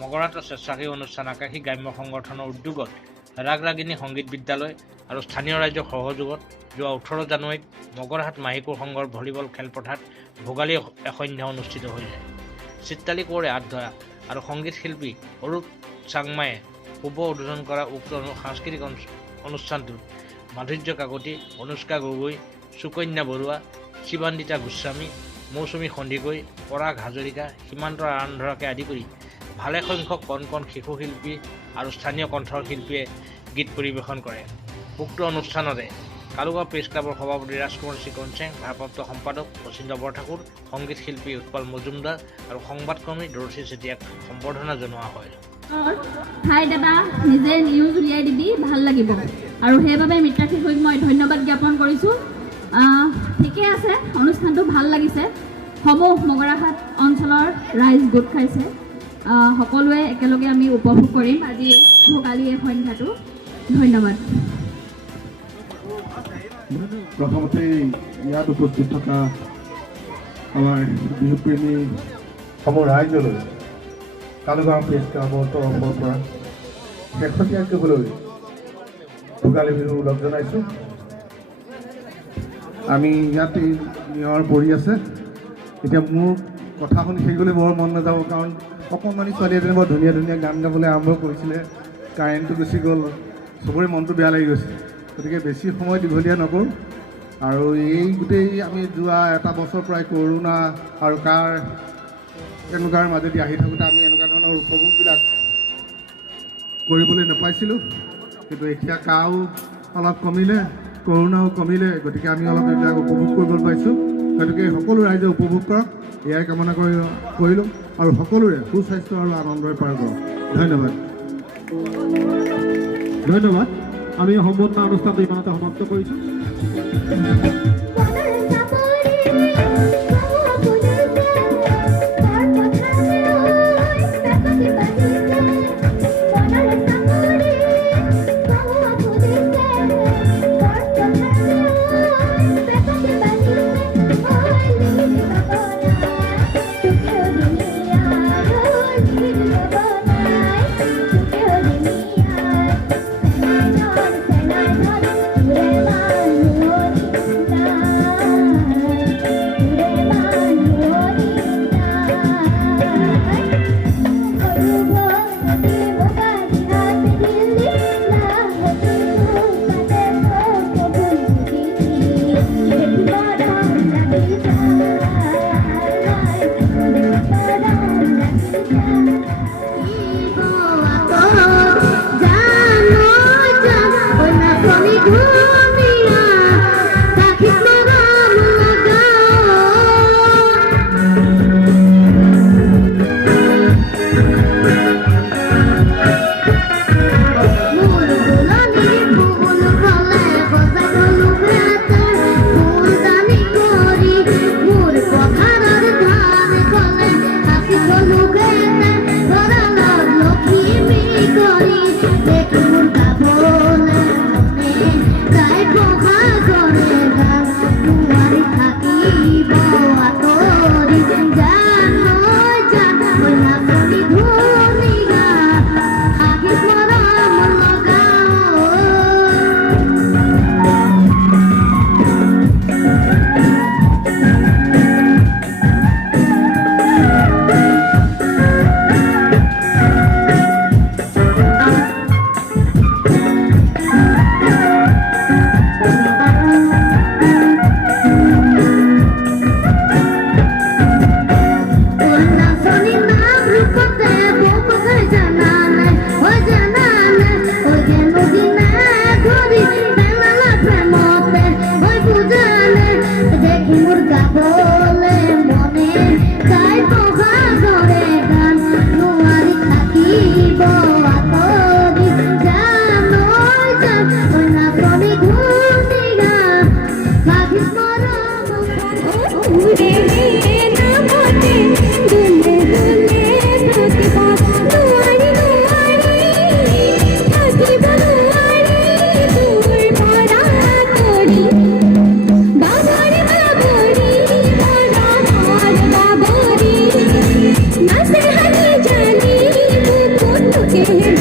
মগৰাহাটৰ স্বেচ্ছাসেৱী অনুষ্ঠান আকাশী গ্ৰাম্য সংগঠনৰ উদ্যোগত ৰাগ ৰাগিনী সংগীত বিদ্যালয় আৰু স্থানীয় ৰাইজৰ সহযোগত যোৱা 18 জানুৱাৰীত মগৰাহাট মাহিকুৰ সংঘৰ ভলীবল খেলপথাৰত ভোগালী এসন্ধ্যা অনুষ্ঠিত হৈছে। চিত্ৰালী কোঁৱৰে হাত ধৰা আৰু সংগীত শিল্পী অৰূপ চাংমায়ে শুভ উদ্বোধন কৰা উক্ত সাংস্কৃতিক অনুষ্ঠানটোত মাধুৰ্য কাকতি, অনুষ্কা গগৈ, সুকন্যা বৰুৱা, শিৱান্দিতা গোস্বামী, মৌচুমী সন্দিকৈ, পৰাগ হাজৰিকা, সীমান্ত আৰান্ধৰাকে আদি কৰি ভালেসংখ্যক কণ কণ শিশু শিল্পী আৰু স্থানীয় কণ্ঠৰ শিল্পীয়ে গীত পৰিৱেশন কৰে। উক্ত অনুষ্ঠানতে কালুগাঁও প্ৰেছ ক্লাবৰ সভাপতি ৰাজকুমাৰ চিকন সিং, ভাৰপ্ৰাপ্ত সম্পাদক প্ৰচিন্দ বৰঠাকুৰ, সংগীত শিল্পী উৎপল মজুমদাৰ আৰু সংবাদকৰ্মী দৰচী চেতিয়াক সম্বৰ্ধনা জনোৱা হয়। ঠাইত এটা নিজে নিউজ উলিয়াই দিবি ভাল লাগিব আৰু সেইবাবে মিত্ৰা শিশুক মই ধন্যবাদ জ্ঞাপন কৰিছোঁ। ঠিকে আছে, অনুষ্ঠানটো ভাল লাগিছে। সমূহ মগৰাহাট অঞ্চলৰ ৰাইজ গোট খাইছে। সকলোৱে একেলগে আমি উপভোগ কৰিম আজি ভোগালী সন্ধ্যাটো। ধন্যবাদ। প্ৰথমতে ইয়াত উপস্থিত থকা আমাৰ বিহুপ্ৰেমী সমূহ ৰাইজলৈ কালুগাঁও প্ৰেছ ক্লাবৰ তৰফৰ পৰা শেহতীয়াকৈ ভোগালী বিহু লগ জনাইছোঁ। আমি ইয়াতে নিয়ৰ পৰি আছে। এতিয়া মোৰ কথা শুনি শেষ গ'লে বৰ মন নাযাব, কাৰণ অকণমানি ছোৱালী এজনী বৰ ধুনীয়া ধুনীয়া গান গাবলৈ আৰম্ভ কৰিছিলে, কাৰেণ্টটো গুচি গ'ল, চবৰে মনটো বেয়া লাগি গৈছে। গতিকে বেছি সময় দীঘলীয়া নকৰোঁ। আৰু এই গোটেই আমি যোৱা এটা বছৰ প্ৰায় কৰোণা আৰু এনেকুৱাৰ মাজেদি আহি থাকোঁতে আমি এনেকুৱা ধৰণৰ উপভোগবিলাক কৰিবলৈ নাপাইছিলোঁ। কিন্তু এতিয়া কাও অলপ কমিলে, কৰোণাও কমিলে, গতিকে আমি অলপ এইবিলাক উপভোগ কৰিবলৈ পাইছোঁ। গতিকে সকলো ৰাইজে উপভোগ কৰক, এয়াই কামনা কৰিলোঁ আৰু সকলোৰে সুস্বাস্থ্য আৰু আনন্দৰে পাৰ কৰক। ধন্যবাদ। ধন্যবাদ। আমি সম্বৰ্ধনা অনুষ্ঠানটো ইমানতে সমাপ্ত কৰিছোঁ। Nasir hani jani চিঠি